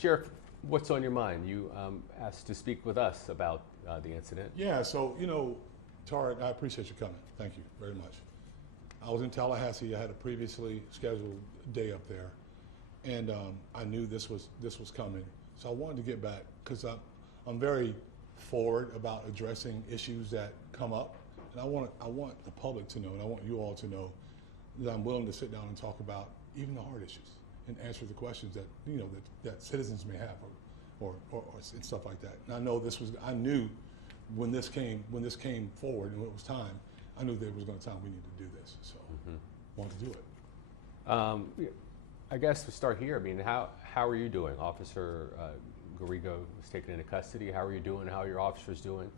Sheriff, what's on your mind? You asked to speak with us about the incident. Yeah, so, Tariq, I appreciate you coming. Thank you very much. I was in Tallahassee. I had a previously scheduled day up there, and I knew this was coming. So I wanted to get back because I'm very forward about addressing issues that come up, and I want the public to know, and I want you all to know that I'm willing to sit down and talk about even the hard issues and answer the questions that that citizens may have, or and stuff like that. And I know I knew when this came forward and when it was time, I knew there was going to be time we needed to do this. So wanted to do it. I guess to start here, I mean, how are you doing? Officer Garriga was taken into custody. How are you doing? How are your officers doing?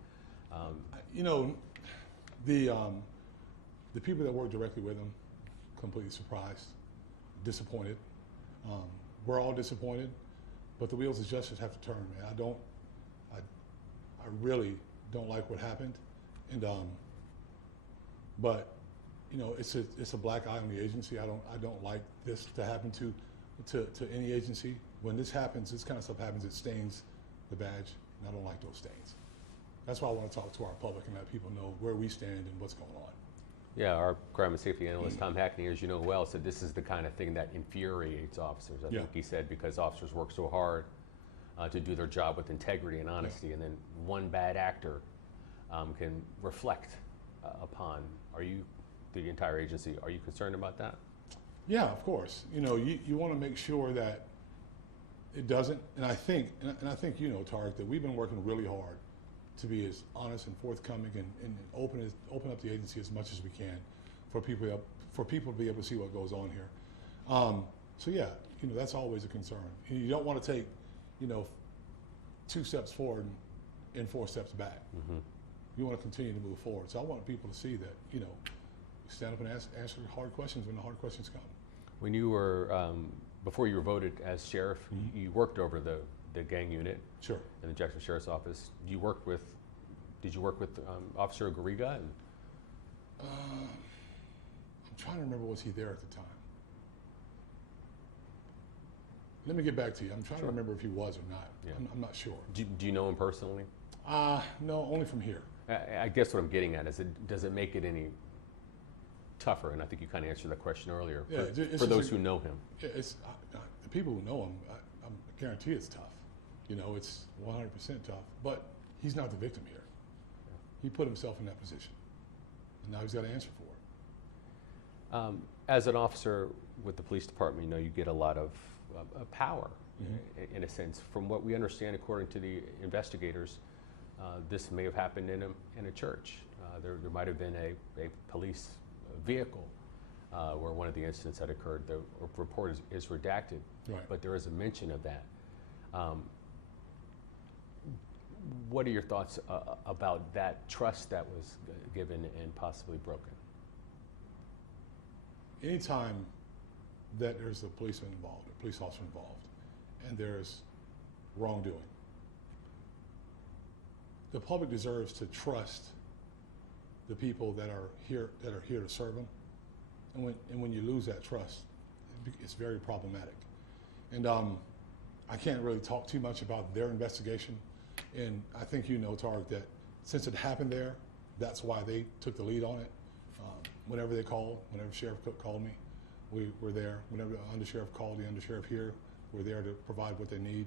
The people that work directly with him, completely surprised, disappointed. We're all disappointed, but the wheels of justice have to turn, man. I really don't like what happened, and but it's a black eye on the agency. I don't like this to happen to any agency. When this happens, this kind of stuff happens, it stains the badge, and I don't like those stains. That's why I want to talk to our public and let people know where we stand and what's going on. Yeah, our crime and safety analyst, Tom Hackney, as you know well, said this is the kind of thing that infuriates officers. I think he said because officers work so hard to do their job with integrity and honesty, and then one bad actor can reflect upon the entire agency. Are you concerned about that? Yeah, of course. You want to make sure that it doesn't, and I think Tariq, that we've been working really hard to be as honest and forthcoming and open up the agency as much as we can for people to be able to see what goes on here. So yeah, that's always a concern. You don't want to take 2 steps forward and 4 steps back. You want to continue to move forward. So I want people to see that stand up and answer hard questions when the hard questions come. When you were before you were voted as sheriff, you worked over the gang unit. Sure. In the Jacksonville Sheriff's Office. Did you work with Officer Garriga? I'm trying to remember, was he there at the time? Let me get back to you. I'm trying to remember if he was or not. Yeah. I'm not sure. Do you know him personally? No, only from here. I guess what I'm getting at is, does it make it any tougher? And I think you kind of answered that question earlier. For those who know him. Yeah, the people who know him, I guarantee it's tough. It's 100% tough. But he's not the victim here. He put himself in that position, and now he's got to answer for it. As an officer with the police department, you get a lot of power, in a sense. From what we understand, according to the investigators, this may have happened in a church. There might have been a police vehicle where one of the incidents had occurred. The report is redacted, but there is a mention of that. What are your thoughts about that trust that was given and possibly broken? Anytime that there's a policeman involved, a police officer involved, and there's wrongdoing, the public deserves to trust the people that are here to serve them. And when you lose that trust, it's very problematic. And I can't really talk too much about their investigation. And I think Tariq, that since it happened there, that's why they took the lead on it. Whenever Sheriff Cook called me, we were there. Whenever the undersheriff called the undersheriff here, we're there to provide what they need.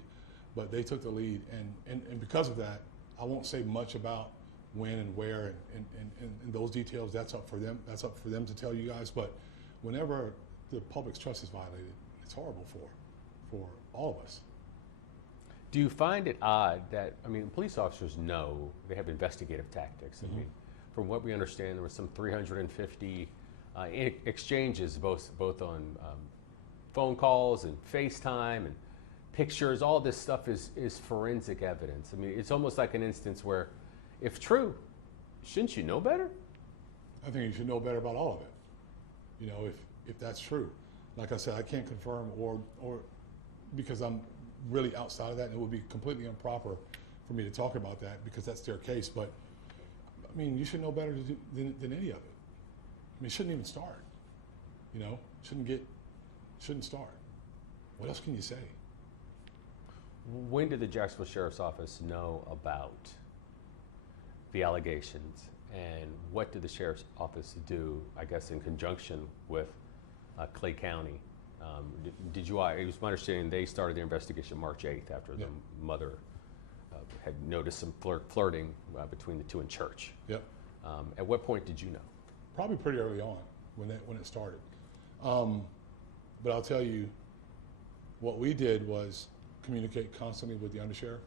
But they took the lead, and because of that, I won't say much about when and where and those details. That's up for them. That's up for them to tell you guys. But whenever the public's trust is violated, it's horrible for all of us. Do you find it odd that, police officers know they have investigative tactics? From what we understand, there was some 350 exchanges, both on phone calls and FaceTime and pictures. All this stuff is forensic evidence. It's almost like an instance where, if true, shouldn't you know better? I think you should know better about all of it. If that's true. Like I said, I can't confirm or because I'm really outside of that, and it would be completely improper for me to talk about that because that's their case. But you should know better than any of it. It shouldn't even start. Shouldn't start. What else can you say? When did the Jacksonville Sheriff's Office know about the allegations, and what did the Sheriff's Office do, I guess, in conjunction with Clay County? It was my understanding they started the investigation March 8th after the mother had noticed some flirting between the two in church. Yep. At what point did you know? Probably pretty early on when it started. But I'll tell you, what we did was communicate constantly with the undersheriff.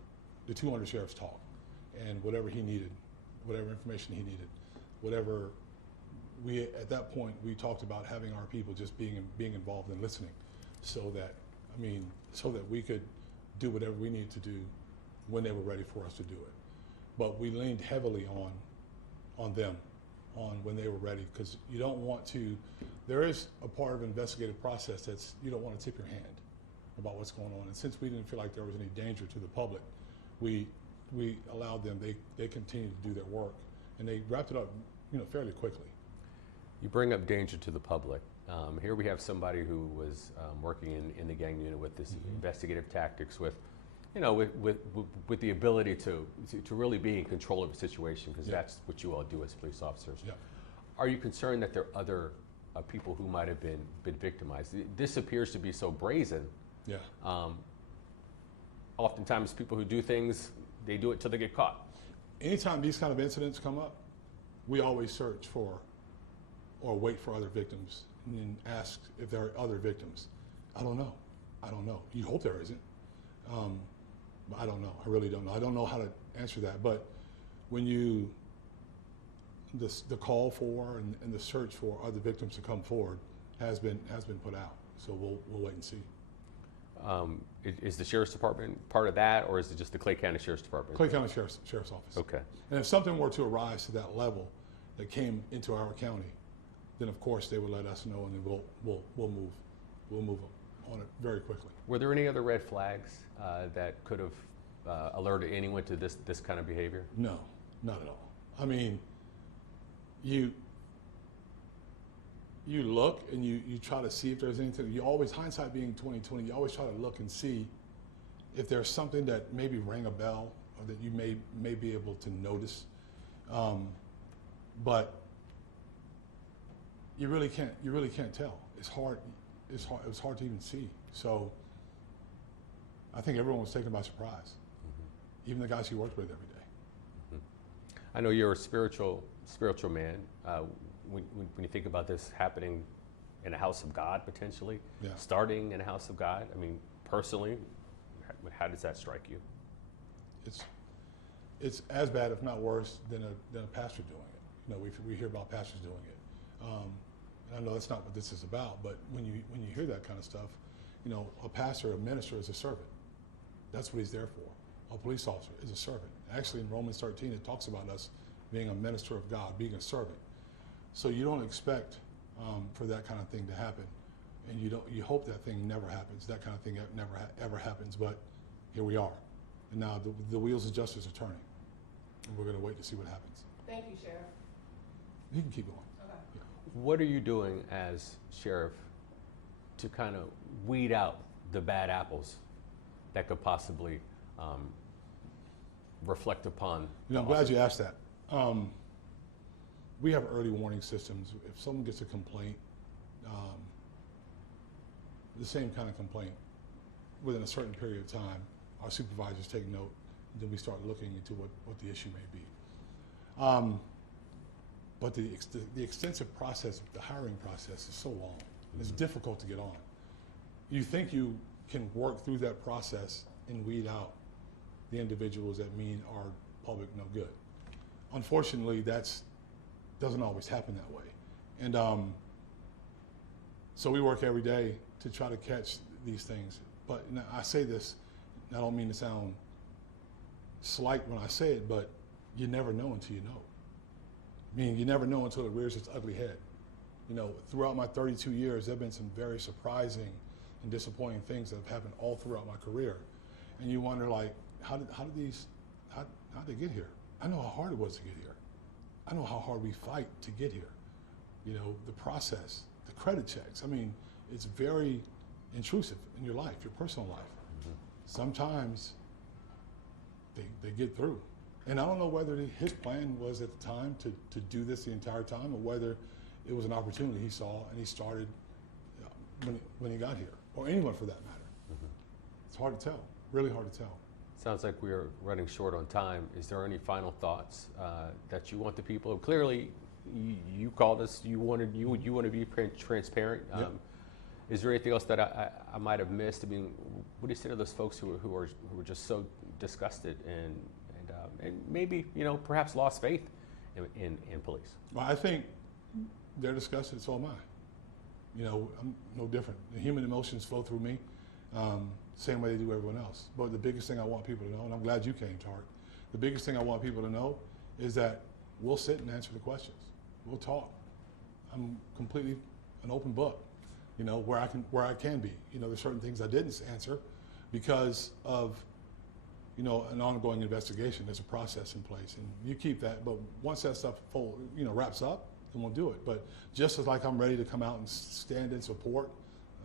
The two undersheriffs talked, and whatever he needed, whatever information he needed, whatever at that point we talked about having our people just being involved and listening, so that we could do whatever we needed to do when they were ready for us to do it. But we leaned heavily on them, on when they were ready, because you don't want to. There is a part of investigative process that's you don't want to tip your hand about what's going on. And since we didn't feel like there was any danger to the public, we allowed them. They continued to do their work, and they wrapped it up, fairly quickly. You bring up danger to the public. Here we have somebody who was working in the gang unit with this investigative tactics, with the ability to really be in control of a situation, because that's what you all do as police officers. Yeah. Are you concerned that there are other people who might have been victimized? This appears to be so brazen. Yeah. Oftentimes people who do things, they do it till they get caught. Anytime these kind of incidents come up, we always search for or wait for other victims and then ask if there are other victims. I don't know. You hope there isn't. But I don't know. I really don't know. I don't know how to answer that. But when the call for and the search for other victims to come forward has been put out. So we'll wait and see. Is the Sheriff's Department part of that, or is it just the Clay County Sheriff's Department? Clay County Sheriff's Office. Okay. And if something were to arise to that level that came into our county, then of course they would let us know, and then we'll move on it very quickly. Were there any other red flags that could have alerted anyone to this kind of behavior? No, not at all. I mean, you look and you try to see if there's anything. You always, hindsight being 20/20, you always try to look and see if there's something that maybe rang a bell or that you may be able to notice. But you really can't tell. It's hard. It was hard to even see. So I think everyone was taken by surprise, even the guys you worked with every day. I know you're a spiritual man. When you think about this happening in a house of God, potentially, starting in a house of God, I mean, personally, how does that strike you? It's as bad, if not worse, than a pastor doing it. We hear about pastors doing it. And I know that's not what this is about, but when you hear that kind of stuff, a pastor, a minister is a servant. That's what he's there for. A police officer is a servant. Actually, in Romans 13, it talks about us being a minister of God, being a servant. So you don't expect for that kind of thing to happen, and you hope that thing never happens. That kind of thing never ever happens. But here we are, and now the wheels of justice are turning, and we're going to wait to see what happens. Thank you, Sheriff. You can keep going. Okay. Yeah. What are you doing as sheriff to kind of weed out the bad apples that could possibly reflect upon? I'm glad you asked that. We have early warning systems. If someone gets a complaint, the same kind of complaint, within a certain period of time, our supervisors take note, and then we start looking into what the issue may be. But the extensive process, the hiring process, is so long. It's difficult to get on. You think you can work through that process and weed out the individuals that mean our public no good. Unfortunately, doesn't always happen that way. And so we work every day to try to catch these things. But I say this, and I don't mean to sound slight when I say it, but you never know until you know. I mean, you never know until it rears its ugly head. Throughout my 32 years, there have been some very surprising and disappointing things that have happened all throughout my career. And you wonder, like, how did they get here? I know how hard it was to get here. I know how hard we fight to get here. The process, the credit checks. I mean, it's very intrusive in your life, your personal life. sometimes they get through. And I don't know whether his plan was at the time to do this the entire time, or whether it was an opportunity he saw and he started when he got here, or anyone for that matter. Mm-hmm. It's hard to tell, really hard to tell. Sounds like we're running short on time. Is there any final thoughts that you want the people? Clearly, you called us. You want to be transparent. Yep. Is there anything else that I might have missed? I mean, what do you say to those folks who are just so disgusted and maybe perhaps lost faith in police? Well, I think they're disgusted. So am I. I'm no different. The human emotions flow through me, same way they do everyone else. But the biggest thing I want people to know, and I'm glad you came, Tarek, the biggest thing I want people to know is that we'll sit and answer the questions. We'll talk. I'm completely an open book, where I can be. There's certain things I didn't answer because of, an ongoing investigation. There's a process in place, and you keep that. But once that stuff wraps up, then we'll do it. But just as like I'm ready to come out and stand in support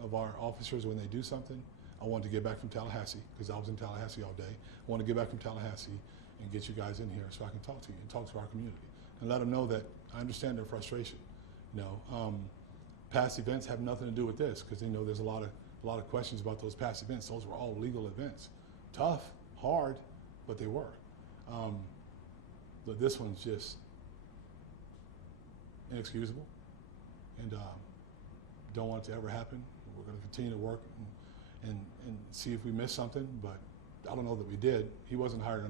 of our officers when they do something, I wanted to get back from Tallahassee because I was in Tallahassee all day. I want to get back from Tallahassee and get you guys in here so I can talk to you and talk to our community and let them know that I understand their frustration. Past events have nothing to do with this because there's a lot of questions about those past events. Those were all legal events. Tough, hard, but they were. But this one's just inexcusable, and don't want it to ever happen. We're going to continue to work and see if we missed something, but I don't know that we did. He wasn't hired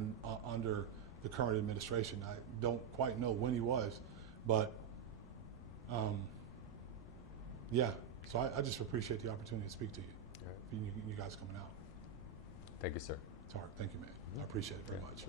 under the current administration. I don't quite know when he was, but yeah. So I just appreciate the opportunity to speak to you. Right. You guys coming out. Thank you, sir. Tarek, thank you, man. I appreciate it very much.